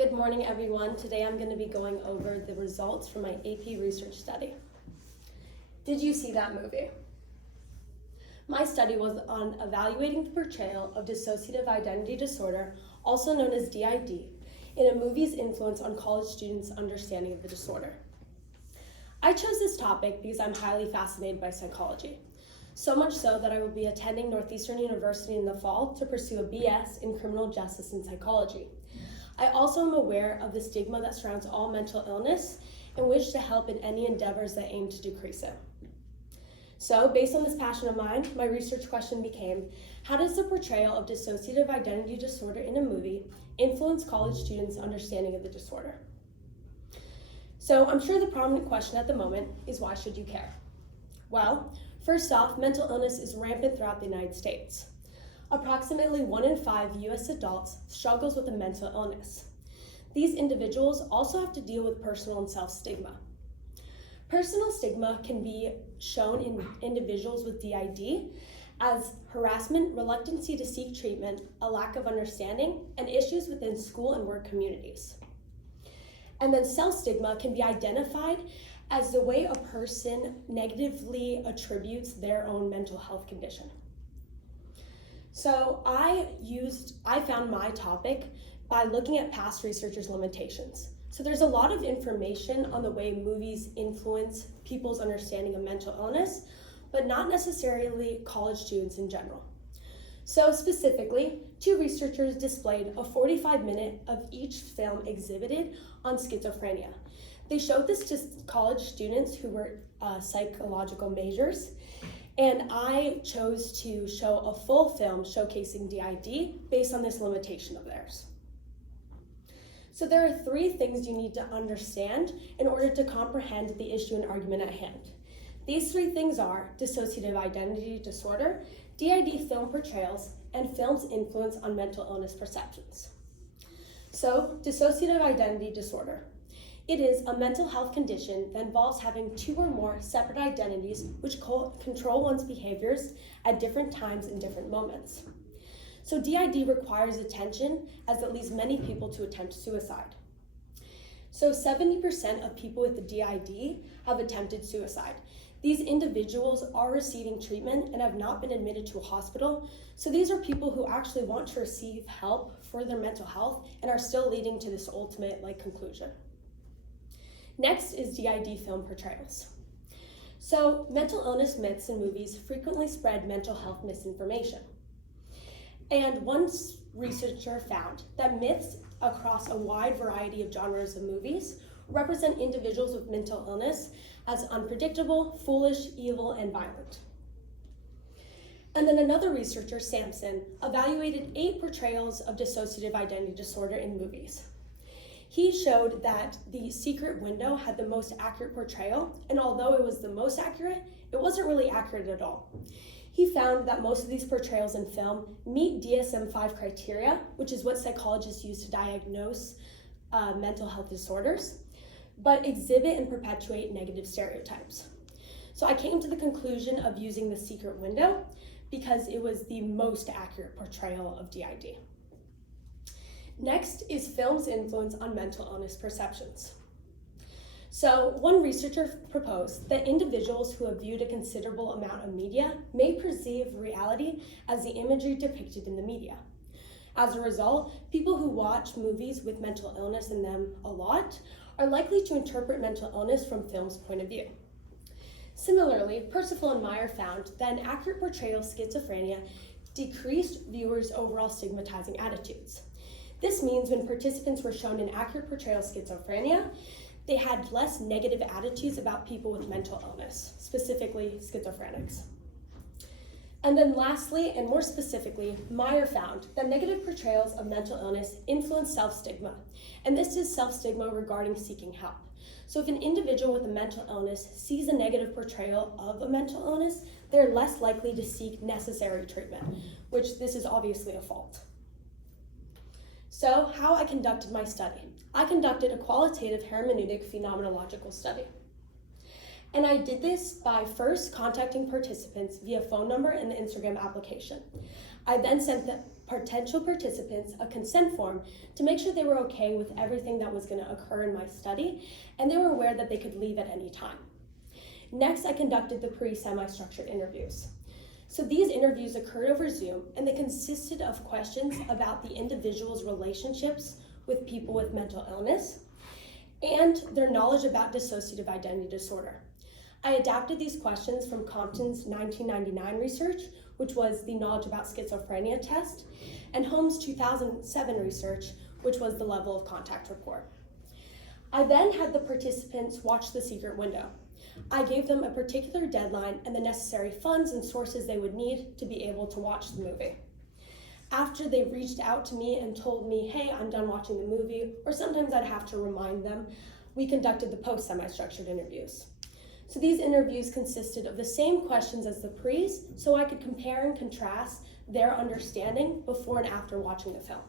Good morning, everyone. Today I'm going to be going over the results from my AP research study. Did you see that movie? My study was on evaluating the portrayal of dissociative identity disorder, also known as DID, in a movie's influence on college students' understanding of the disorder. I chose this topic because I'm highly fascinated by psychology, so much so that I will be attending Northeastern University in the fall to pursue a BS in criminal justice and psychology. I also am aware of the stigma that surrounds all mental illness and wish to help in any endeavors that aim to decrease it. So, based on this passion of mine, my research question became, how does the portrayal of dissociative identity disorder in a movie influence college students' understanding of the disorder? So, I'm sure the prominent question at the moment is, why should you care? Well, first off, mental illness is rampant throughout the United States. Approximately 1 in 5 U.S. adults struggles with a mental illness. These individuals also have to deal with personal and self-stigma. Personal stigma can be shown in individuals with DID as harassment, reluctancy to seek treatment, a lack of understanding, and issues within school and work communities. And then self-stigma can be identified as the way a person negatively attributes their own mental health condition. So I found my topic by looking at past researchers' limitations. So there's a lot of information on the way movies influence people's understanding of mental illness, but not necessarily college students in general. So specifically, 2 researchers displayed a 45-minute of each film exhibited on schizophrenia. They showed this to college students who were psychological majors, and I chose to show a full film showcasing DID based on this limitation of theirs. So there are 3 things you need to understand in order to comprehend the issue and argument at hand. These 3 things are dissociative identity disorder, DID film portrayals, and film's influence on mental illness perceptions. So, dissociative identity disorder. It is a mental health condition that involves having 2 or more separate identities which control one's behaviors at different times and different moments. So DID requires attention, as it leads many people to attempt suicide. So 70% of people with the DID have attempted suicide. These individuals are receiving treatment and have not been admitted to a hospital. So these are people who actually want to receive help for their mental health and are still leading to this ultimate conclusion. Next is DID film portrayals. So mental illness myths in movies frequently spread mental health misinformation. And one researcher found that myths across a wide variety of genres of movies represent individuals with mental illness as unpredictable, foolish, evil, and violent. And then another researcher, Sampson, evaluated 8 portrayals of dissociative identity disorder in movies. He showed that The Secret Window had the most accurate portrayal, and although it was the most accurate, it wasn't really accurate at all. He found that most of these portrayals in film meet DSM-5 criteria, which is what psychologists use to diagnose mental health disorders, but exhibit and perpetuate negative stereotypes. So I came to the conclusion of using The Secret Window because it was the most accurate portrayal of DID. Next is film's influence on mental illness perceptions. So one researcher proposed that individuals who have viewed a considerable amount of media may perceive reality as the imagery depicted in the media. As a result, people who watch movies with mental illness in them a lot are likely to interpret mental illness from film's point of view. Similarly, Percival and Meyer found that an accurate portrayal of schizophrenia decreased viewers' overall stigmatizing attitudes. This means when participants were shown an accurate portrayal of schizophrenia, they had less negative attitudes about people with mental illness, specifically schizophrenics. And then lastly, and more specifically, Meyer found that negative portrayals of mental illness influence self-stigma, and this is self-stigma regarding seeking help. So if an individual with a mental illness sees a negative portrayal of a mental illness, they're less likely to seek necessary treatment, which this is obviously a fault. So, how I conducted my study. I conducted a qualitative hermeneutic phenomenological study. And I did this by first contacting participants via phone number and the Instagram application. I then sent the potential participants a consent form to make sure they were okay with everything that was going to occur in my study, and they were aware that they could leave at any time. Next, I conducted the pre-semi-structured interviews. So these interviews occurred over Zoom, and they consisted of questions about the individual's relationships with people with mental illness and their knowledge about dissociative identity disorder. I adapted these questions from Compton's 1999 research, which was the knowledge about schizophrenia test, and Holmes' 2007 research, which was the level of contact report. I then had the participants watch The Secret Window. I gave them a particular deadline and the necessary funds and sources they would need to be able to watch the movie. After they reached out to me and told me, hey, I'm done watching the movie, or sometimes I'd have to remind them, we conducted the post-semi-structured interviews. So these interviews consisted of the same questions as the pre's, so I could compare and contrast their understanding before and after watching the film.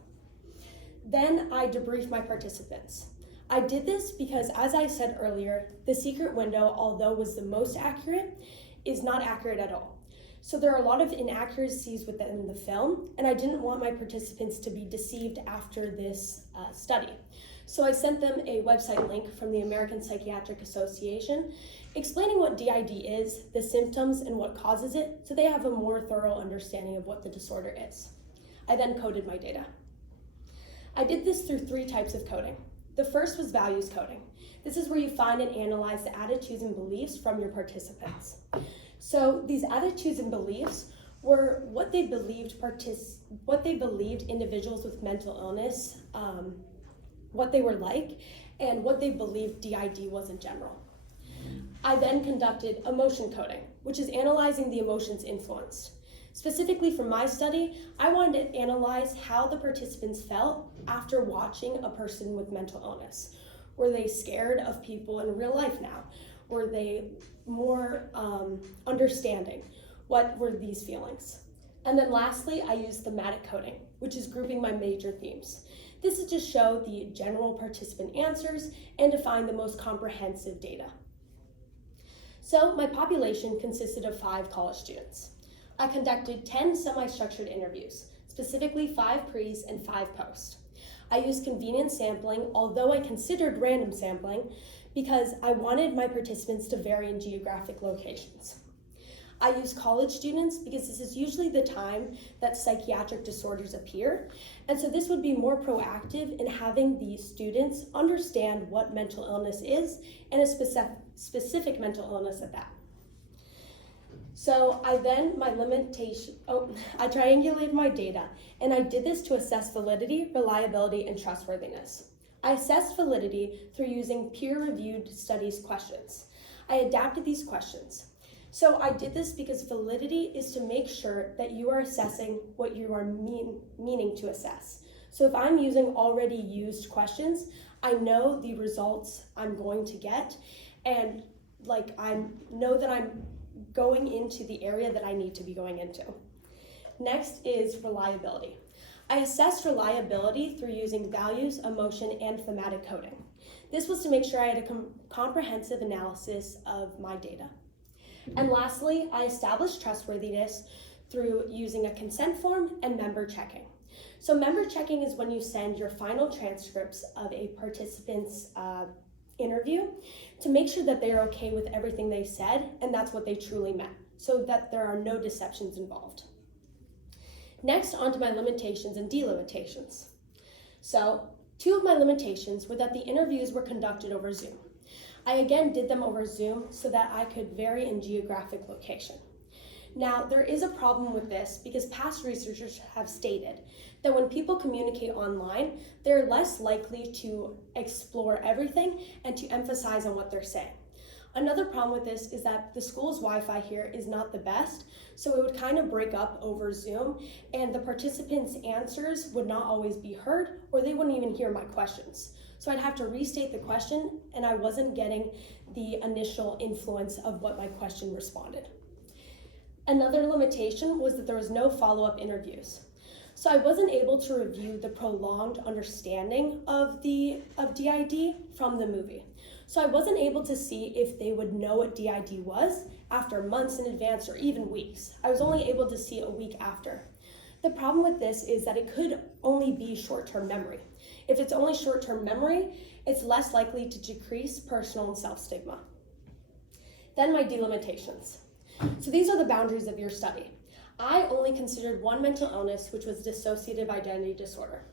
Then I debriefed my participants. I did this because, as I said earlier, The Secret Window, although was the most accurate, is not accurate at all. So there are a lot of inaccuracies within the film, and I didn't want my participants to be deceived after this study. So I sent them a website link from the American Psychiatric Association explaining what DID is, the symptoms, and what causes it, so they have a more thorough understanding of what the disorder is. I then coded my data. I did this through 3 types of coding. The first was values coding. This is where you find and analyze the attitudes and beliefs from your participants. So these attitudes and beliefs were what they believed individuals with mental illness, what they were like, and what they believed DID was in general. I then conducted emotion coding, which is analyzing the emotions influenced. Specifically for my study, I wanted to analyze how the participants felt after watching a person with mental illness. Were they scared of people in real life now? Were they more understanding? What were these feelings? And then lastly, I used thematic coding, which is grouping my major themes. This is to show the general participant answers and to find the most comprehensive data. So my population consisted of 5 college students. I conducted 10 semi-structured interviews, specifically 5 pre's and 5 post. I used convenience sampling, although I considered random sampling, because I wanted my participants to vary in geographic locations. I use college students because this is usually the time that psychiatric disorders appear, and so this would be more proactive in having the students understand what mental illness is and a specific mental illness at that. So I triangulated my data, and I did this to assess validity, reliability, and trustworthiness. I assessed validity through using peer-reviewed studies questions. I adapted these questions. So I did this because validity is to make sure that you are assessing what you are meaning to assess. So if I'm using already used questions, I know the results I'm going to get, and I know that I'm going into the area that I need to be going into. Next is reliability. I assessed reliability through using values, emotion, and thematic coding. This was to make sure I had a comprehensive analysis of my data. And lastly, I established trustworthiness through using a consent form and member checking. So member checking is when you send your final transcripts of a participant's interview to make sure that they are okay with everything they said and that's what they truly meant, so that there are no deceptions involved. Next, on to my limitations and delimitations. So 2 of my limitations were that the interviews were conducted over Zoom. I again did them over Zoom so that I could vary in geographic location. Now, there is a problem with this because past researchers have stated that when people communicate online, they're less likely to explore everything and to emphasize on what they're saying. Another problem with this is that the school's Wi-Fi here is not the best, so it would kind of break up over Zoom, and the participants' answers would not always be heard, or they wouldn't even hear my questions. So I'd have to restate the question, and I wasn't getting the initial influence of what my question responded. Another limitation was that there was no follow-up interviews. So I wasn't able to review the prolonged understanding of DID from the movie. So I wasn't able to see if they would know what DID was after months in advance or even weeks. I was only able to see a week after. The problem with this is that it could only be short-term memory. If it's only short-term memory, it's less likely to decrease personal and self-stigma. Then my delimitations. So these are the boundaries of your study. I only considered one mental illness, which was dissociative identity disorder.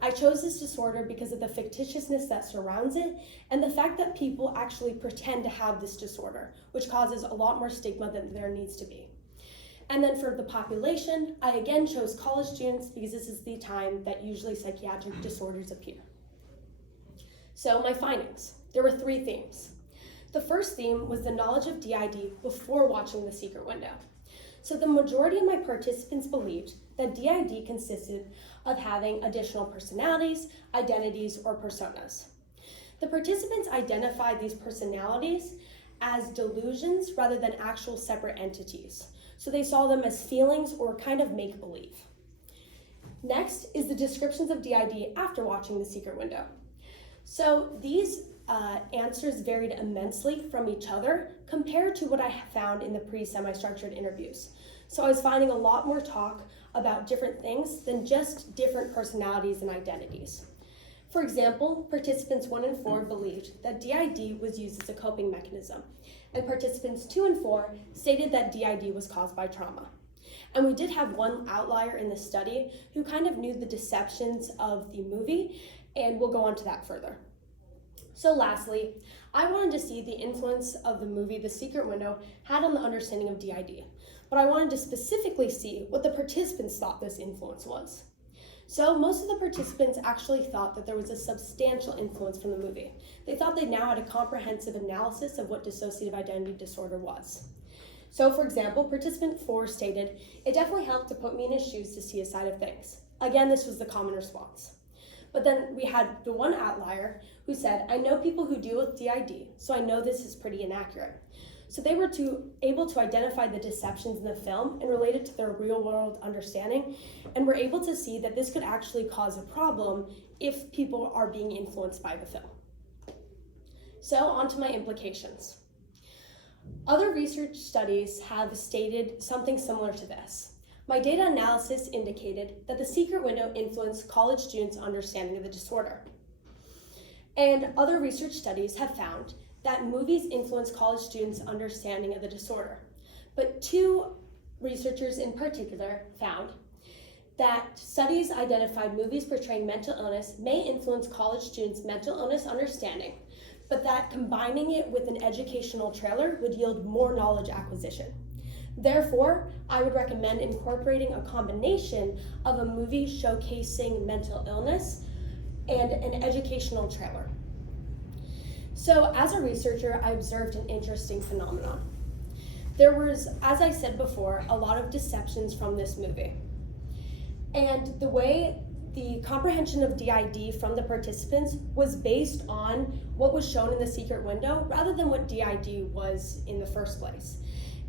I chose this disorder because of the fictitiousness that surrounds it and the fact that people actually pretend to have this disorder, which causes a lot more stigma than there needs to be. And then for the population, I again chose college students because this is the time that usually psychiatric disorders appear. So my findings, there were 3 themes. The first theme was the knowledge of DID before watching The Secret Window. So the majority of my participants believed that DID consisted of having additional personalities, identities, or personas. The participants identified these personalities as delusions rather than actual separate entities. So they saw them as feelings or kind of make-believe. Next is the descriptions of DID after watching The Secret Window. So these answers varied immensely from each other compared to what I found in the pre-semi-structured interviews. So I was finding a lot more talk about different things than just different personalities and identities. For example, participants 1 and 4 believed that DID was used as a coping mechanism, and participants 2 and 4 stated that DID was caused by trauma. And we did have one outlier in the study who kind of knew the deceptions of the movie, and we'll go on to that further. So lastly, I wanted to see the influence of the movie The Secret Window had on the understanding of DID, but I wanted to specifically see what the participants thought this influence was. So most of the participants actually thought that there was a substantial influence from the movie. They thought they now had a comprehensive analysis of what dissociative identity disorder was. So for example, participant 4 stated, "It definitely helped to put me in his shoes to see a side of things." Again, this was the common response. But then we had the one outlier who said, "I know people who deal with DID, so I know this is pretty inaccurate." So they were able to identify the deceptions in the film and relate it to their real-world understanding, and were able to see that this could actually cause a problem if people are being influenced by the film. So on to my implications. Other research studies have stated something similar to this. My data analysis indicated that The Secret Window influenced college students' understanding of the disorder. And other research studies have found that movies influence college students' understanding of the disorder. But 2 researchers in particular found that studies identified movies portraying mental illness may influence college students' mental illness understanding, but that combining it with an educational trailer would yield more knowledge acquisition. Therefore, I would recommend incorporating a combination of a movie showcasing mental illness and an educational trailer. So as a researcher, I observed an interesting phenomenon. There was, as I said before, a lot of deceptions from this movie. And the way the comprehension of DID from the participants was based on what was shown in The Secret Window rather than what DID was in the first place.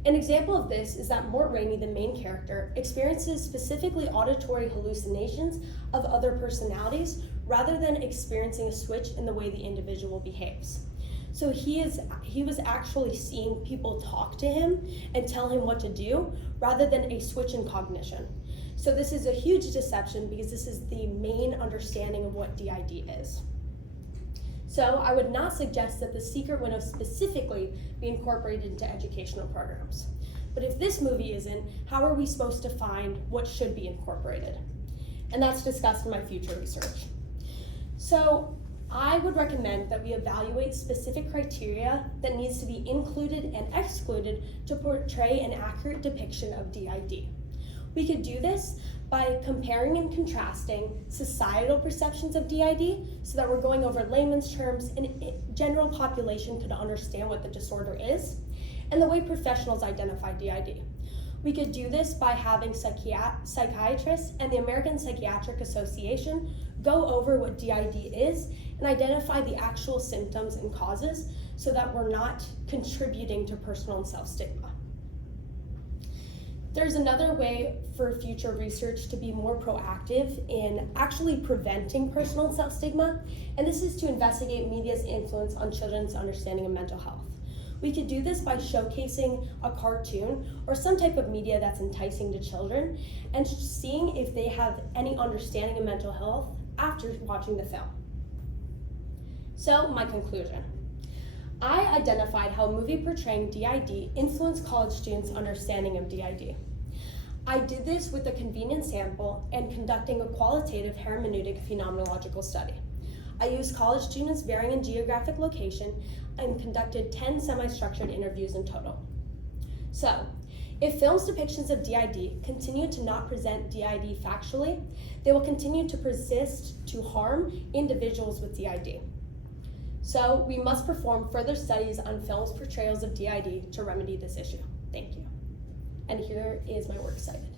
An example of this is that Mort Rainey, the main character, experiences specifically auditory hallucinations of other personalities rather than experiencing a switch in the way the individual behaves. So he was actually seeing people talk to him and tell him what to do rather than a switch in cognition. So this is a huge deception because this is the main understanding of what DID is. So I would not suggest that The Secret Window specifically be incorporated into educational programs. But if this movie isn't, how are we supposed to find what should be incorporated? And that's discussed in my future research. So I would recommend that we evaluate specific criteria that needs to be included and excluded to portray an accurate depiction of DID. We could do this by comparing and contrasting societal perceptions of DID so that we're going over layman's terms and general population could understand what the disorder is, and the way professionals identify DID. We could do this by having psychiatrists and the American Psychiatric Association go over what DID is and identify the actual symptoms and causes so that we're not contributing to personal and self-stigma. There's another way for future research to be more proactive in actually preventing personal and self-stigma, and this is to investigate media's influence on children's understanding of mental health. We could do this by showcasing a cartoon or some type of media that's enticing to children and seeing if they have any understanding of mental health after watching the film. So, my conclusion. I identified how a movie portraying DID influenced college students' understanding of DID. I did this with a convenient sample and conducting a qualitative hermeneutic phenomenological study. I used college students varying in geographic location and conducted 10 semi-structured interviews in total. So, if films' depictions of DID continue to not present DID factually, they will continue to persist to harm individuals with DID. So, we must perform further studies on films' portrayals of DID to remedy this issue. Thank you. And here is my works cited.